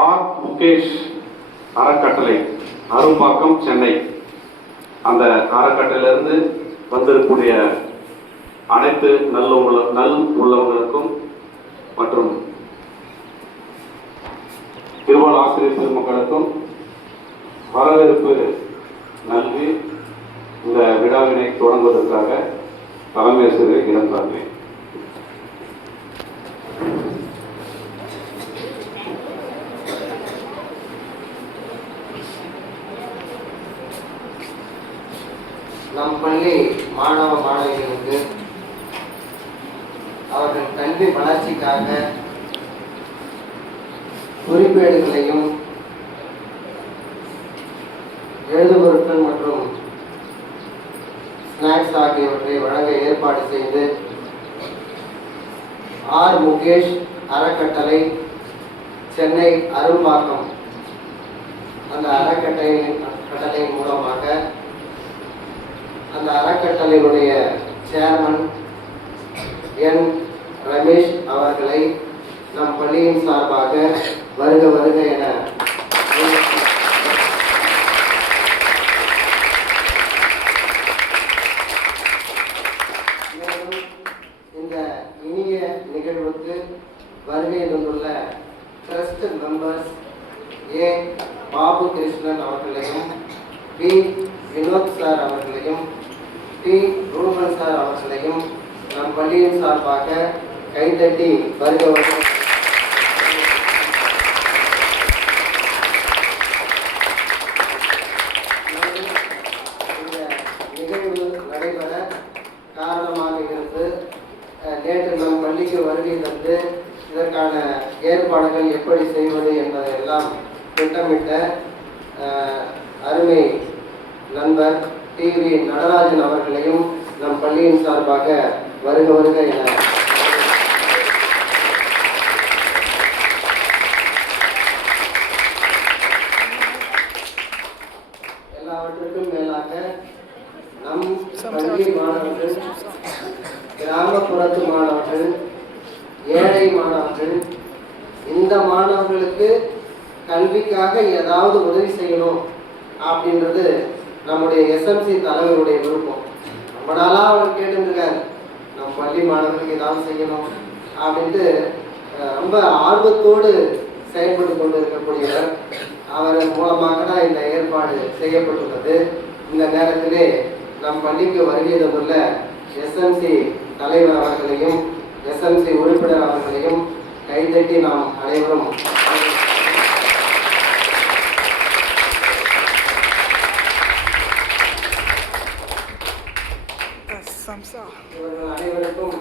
R Mukesh அறக்கட்டளை, அரும்பாக்கம், சென்னை. அந்த அறக்கட்டளையிலிருந்து வந்திருக்கக்கூடிய அனைத்து நல் உள்ளவங்களுக்கும் மற்றும் திருவாள் ஆசிரியர் பெருமக்களுக்கும் வரவேற்பு நல்கி இந்த விழாவினை தொடங்குவதற்காக தலைமை ஆசிரியர் இழந்தார்கள். நம் பள்ளி மாணவ மாணவிகளுக்கு அவர்கள் கல்வி வளர்ச்சிக்காக குறிப்பேடுகளையும் எழுதுபொருட்கள் மற்றும் ஸ்நாக்ஸ் ஆகியவற்றை வழங்க ஏற்பாடு செய்து ஆர் முகேஷ் அறக்கட்டளை, சென்னை, அரும்பாக்கம் அந்த அறக்கட்டளையின் மூலமாக அந்த அறக்கட்டளையினுடைய சேர்மன் என் ரமேஷ் அவர்களை நம் பள்ளியின் சார்பாக வருக வருக என இந்த இனிய நிகழ்வுக்கு வருகை தந்துள்ள trust members A Babu Krishnan அவர்களையும், பி வினோத் சார் அவர்களையும், டி ரூபன் சார் அவர்களையும் நம் பள்ளியின் சார்பாக கைதட்டி வருக வருக. இந்த நிகழ்வு நடைபெற காரணமாக இருந்து நேற்று நம் பள்ளிக்கு வருகை தந்து இதற்கான ஏற்பாடுகள் எப்படி செய்வது என்பதையெல்லாம் திட்டமிட்ட அருமை நண்பர் டிவி நடராஜன் அவர்களையும் நம் பள்ளியின் சார்பாக வருக வருக என எல்லாவற்றுக்கும் மேலாக நம் பள்ளி மாணவர்கள், கிராமப்புறத்து மாணவர்கள், ஏழை மாணவர்கள், இந்த மாணவர்களுக்கு கல்விக்காக ஏதாவது உதவி செய்யணும் அப்படின்றது நம்முடைய எஸ்எம்சி தலைவருடைய விருப்பம். ரொம்ப நாளாக அவர் கேட்டுருக்காரு, நம்ம பள்ளி மாணவர்களுக்கு ஏதாவது செய்யணும் அப்படின்ட்டு ரொம்ப ஆர்வத்தோடு செயல்பட்டு கொண்டு இருக்கக்கூடியவர். அவர் மூலமாக தான் இந்த ஏற்பாடு செய்யப்பட்டுள்ளது. இந்த நேரத்திலே நம் பள்ளிக்கு வருகை தந்துள்ள எஸ்எம்சி தலைவர் அவர்களையும் எஸ்எம்சி உறுப்பினர் அவர்களையும் கைதட்டி நாம் அனைவரும் இவர்கள் அனைவருக்கும்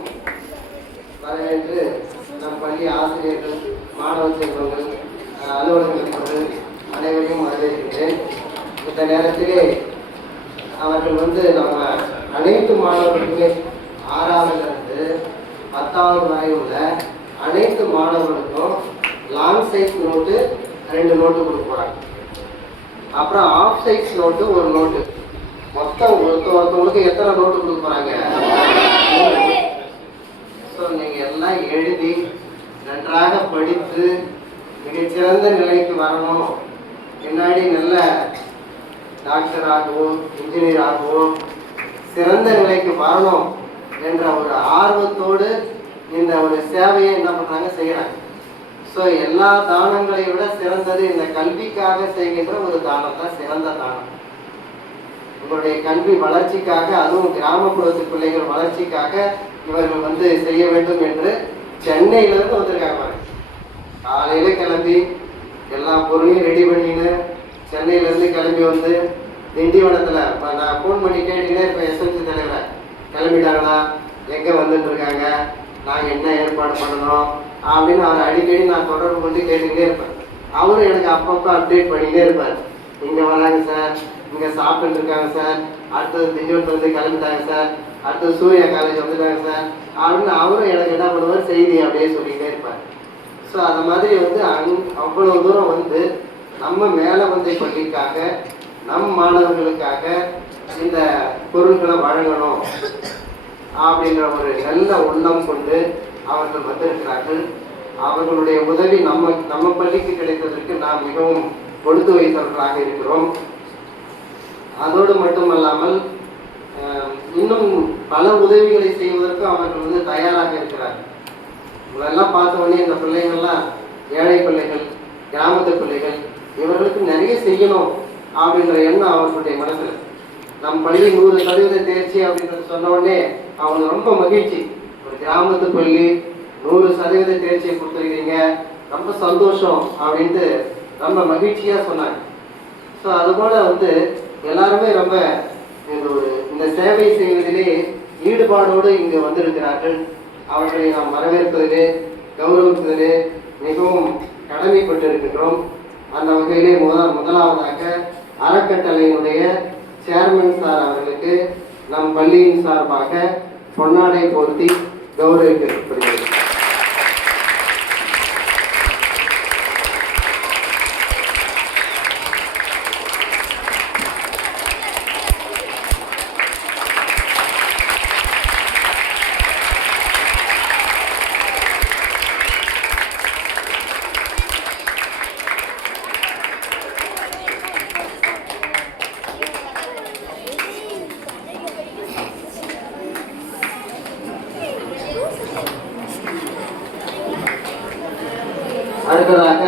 வரவேற்று நம் பள்ளி ஆசிரியர்கள், மாணவ செல்வங்கள், அலுவலர்கள் அனைவரையும் வரவேற்கிறேன். இந்த நேரத்திலே அவர்கள் நம்ம அனைத்து மாணவர்களுக்குமே 6ஆவதிலிருந்து 10வது வரை உள்ள அனைத்து மாணவர்களுக்கும் லாங் சைஸ் நோட்டு 2 நோட்டு கொடுக்க போகிறாங்க. அப்புறம் ஆஃப் சைஸ் நோட்டு 1 நோட்டு. மொத்தம் ஒருத்தவங்களுக்கு எத்தனை நோட்டு கொடுக்க போகிறாங்க? ஸோ நீங்கள் எல்லாம் எழுதி நன்றாக படித்து மிகச்சிறந்த நிலைக்கு வரணும், பின்னாடி நல்ல டாக்டர் ஆகவும் இன்ஜினியர் ஆகவும் சிறந்த நிலைக்கு வரணும் என்ற ஒரு ஆர்வத்தோடு இந்த ஒரு சேவையை என்ன பண்ணுறாங்க, செய்கிறாங்க. ஸோ எல்லா தானங்களை விட சிறந்தது இந்த கல்விக்காக செய்கின்ற ஒரு தானம் தான் சிறந்த தானம். உங்களுடைய கல்வி வளர்ச்சிக்காக, அதுவும் கிராமப்புறத்து பிள்ளைகள் வளர்ச்சிக்காக இவர்கள் செய்ய வேண்டும் என்று சென்னையிலிருந்து வந்திருக்காங்க. காலையில கிளம்பி எல்லா பொருளையும் ரெடி பண்ணின்னு சென்னையிலேருந்து கிளம்பி வந்து திண்டிவனத்தில் நான் ஃபோன் பண்ணி கேட்டீங்கன்னா இப்போ எஸ்எம்சி தலைவரை கிளம்பிட்டாங்களா, எங்கே வந்துட்டு இருக்காங்க, நாங்கள் என்ன ஏற்பாடு பண்ணணும் அப்படின்னு அவர் அடிக்கடி நான் தொடர்பு கொண்டு கேட்டுக்கிட்டே இருப்பேன். அவரும் எனக்கு அப்பப்போ அப்டேட் பண்ணிகிட்டே இருப்பார். இங்கே வராங்க சார், இங்கே சாப்பிட்டு இருக்காங்க சார், அடுத்தது திண்டிவனத்துலேருந்து கிளம்பிட்டாங்க சார், அடுத்தது சூர்யா காலேஜ் வந்துட்டாங்க சார் அப்படின்னு அவரும் எனக்கு என்ன பண்ணுவார், செய்தி அப்படியே சொல்லிக்கிட்டே இருப்பார். ஸோ அது மாதிரி அவ்வளோ தூரம் நம்ம மேலவந்தை பள்ளிக்காக, நம் மாணவர்களுக்காக இந்த பொருட்களை வழங்கணும் அப்படின்ற ஒரு நல்ல உள்ளம் கொண்டு அவர்கள் வந்திருக்கிறார்கள். அவர்களுடைய உதவி நம்ம பள்ளிக்கு கிடைத்ததற்கு நாம் மிகவும் கொடுத்து வைத்தவர்களாக இருக்கிறோம். அதோடு மட்டுமல்லாமல் இன்னும் பல உதவிகளை செய்வதற்கு அவர்கள் தயாராக இருக்கிறார். இதெல்லாம் பார்த்த உடனே இந்த பிள்ளைகள்லாம் ஏழை பிள்ளைகள், கிராமத்து பிள்ளைகள், இவர்களுக்கு நிறைய செய்யணும் அப்படின்ற எண்ணம் அவர்களுடைய மனசுல. நம் பள்ளி 100% தேர்ச்சி அப்படின்றது சொன்ன உடனே அவங்க ரொம்ப மகிழ்ச்சி. ஒரு கிராமத்து பள்ளி 100% தேர்ச்சியை கொடுத்துருக்கீங்க, ரொம்ப சந்தோஷம் அப்படின்ட்டு ரொம்ப மகிழ்ச்சியா சொன்னாங்க. ஸோ அதுபோல எல்லாருமே ரொம்ப இந்த சேவை செய்வதிலே ஈடுபாடோடு இங்கு வந்திருக்கிறார்கள். அவர்களை நாம் வரவேற்பதிலே கௌரவிப்பதிலே மிகவும் கடமைப்பட்டு இருக்கின்றோம். அந்த வகையிலே முதலாவதாக அறக்கட்டளையினுடைய சேர்மன் சார் அவர்களுக்கு நம் பள்ளியின் சார்பாக பொன்னாடை போர்த்தி கௌரவிக்கப்படுகிறது. அடுத்ததாக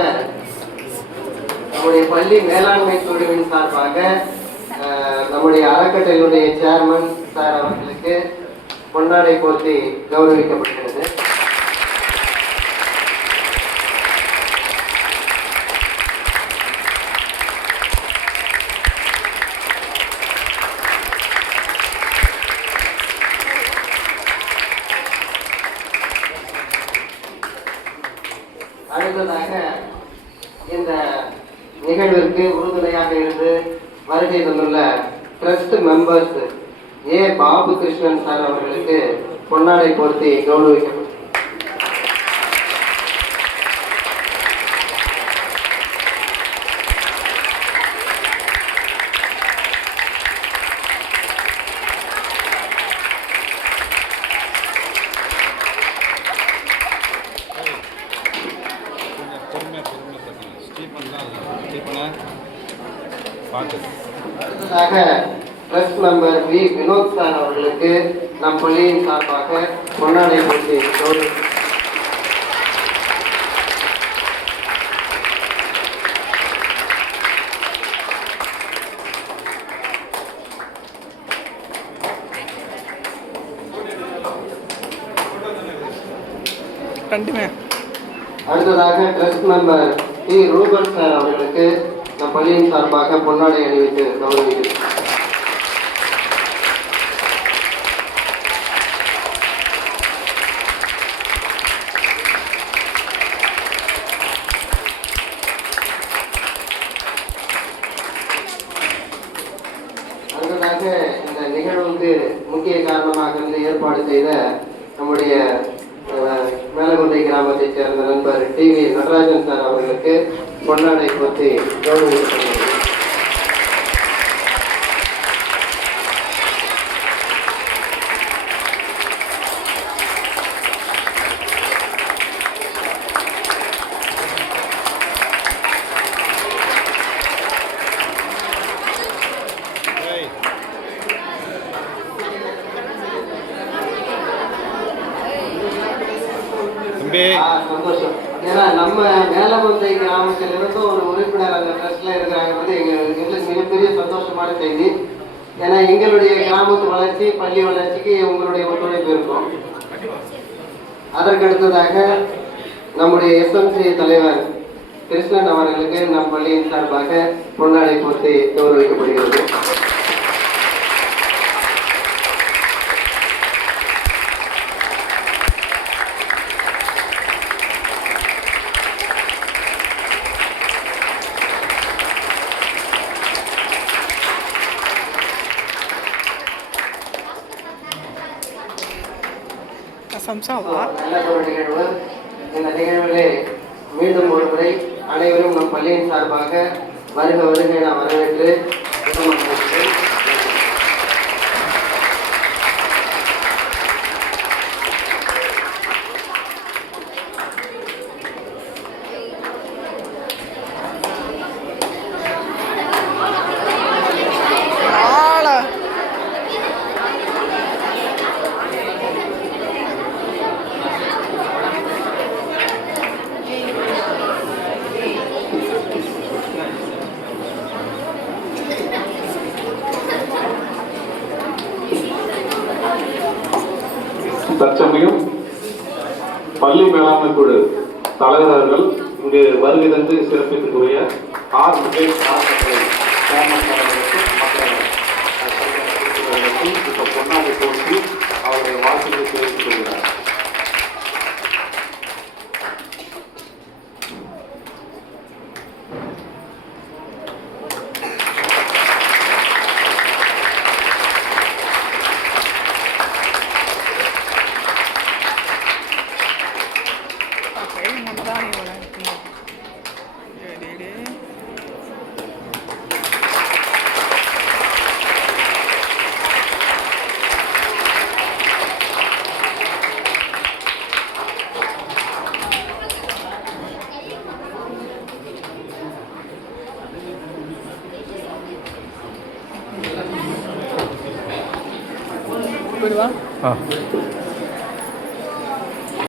நம்முடைய பள்ளி மேலாண்மை குழுவின் சார்பாக நம்முடைய அறக்கட்டளையுடைய சேர்மன் சார் அவர்களுக்கு பொன்னாடை போர்த்தி கௌரவிக்கப்படுகிறது. அடுத்ததாக இந்த நிகழ்விற்கு உறுதுணையாக இருந்து வருகை தந்துள்ள trust members A Babu Krishnan sir அவர்களுக்கு பொன்னாடை போர்த்தி கௌரவிக்கப்படும். அடுத்ததாக trust member V Vinod sir அவர்களுக்கு நம் பள்ளியின் சார்பாக பொன்னாடை போர்த்தி கௌரவிக்கப்படும். அடுத்ததாக trust member T Ruban sir அவர்களுக்கு நம் பள்ளியின் சார்பாக பொன்னாடை அணிவித்து கௌரவிக்கிறேன். அடுத்ததாக இந்த நிகழ்வுக்கு முக்கிய காரணமாக இருந்து ஏற்பாடு செய்த நம்முடைய மேலகுண்டை கிராமத்தைச் சேர்ந்த நண்பர் டி வி நடராஜன் சார் அவர்களுக்கு பொன்னாடை போர்த்தி கௌரவிக்கப்படுகிறது. சந்தோஷம். ஏன்னா நம்ம மேலகுண்டை கிராமத்திலிருந்து ஒரு உறுப்பினர் அந்த ட்ரஸ்ட்ல இருக்கிறாங்க எங்களுக்கு மிகப்பெரிய சந்தோஷமான செய்தி. ஏன்னா எங்களுடைய கிராமத்து வளர்ச்சி, பள்ளி வளர்ச்சிக்கு உங்களுடைய ஒத்துழைப்பு இருக்கும். அதற்கடுத்ததாக நம்முடைய எஸ்எம்சி தலைவர் கிருஷ்ணன் அவர்களுக்கு நம் பள்ளியின் சார்பாக பொன்னாடை போர்த்தி கௌரவிக்கப்படுகிறது. நல்ல ஒரு நிகழ்வு. இந்த நிகழ்விலே மீண்டும் ஒரு முறை அனைவரும் நம் பள்ளியின் சார்பாக வருக வருகை என வரவேற்று தற்சமயம் பள்ளி மேலாண்மை குழு தலைவர் அவர்கள் இங்கு வருகை தந்து சிறப்பிக்கக்கூடிய ஆர் முகேஷ் இப்போ பொன்னாடி போட்டி அவருடைய வாழ்த்துக்களை தெரிவித்துக் கொள்கிறார். ஆ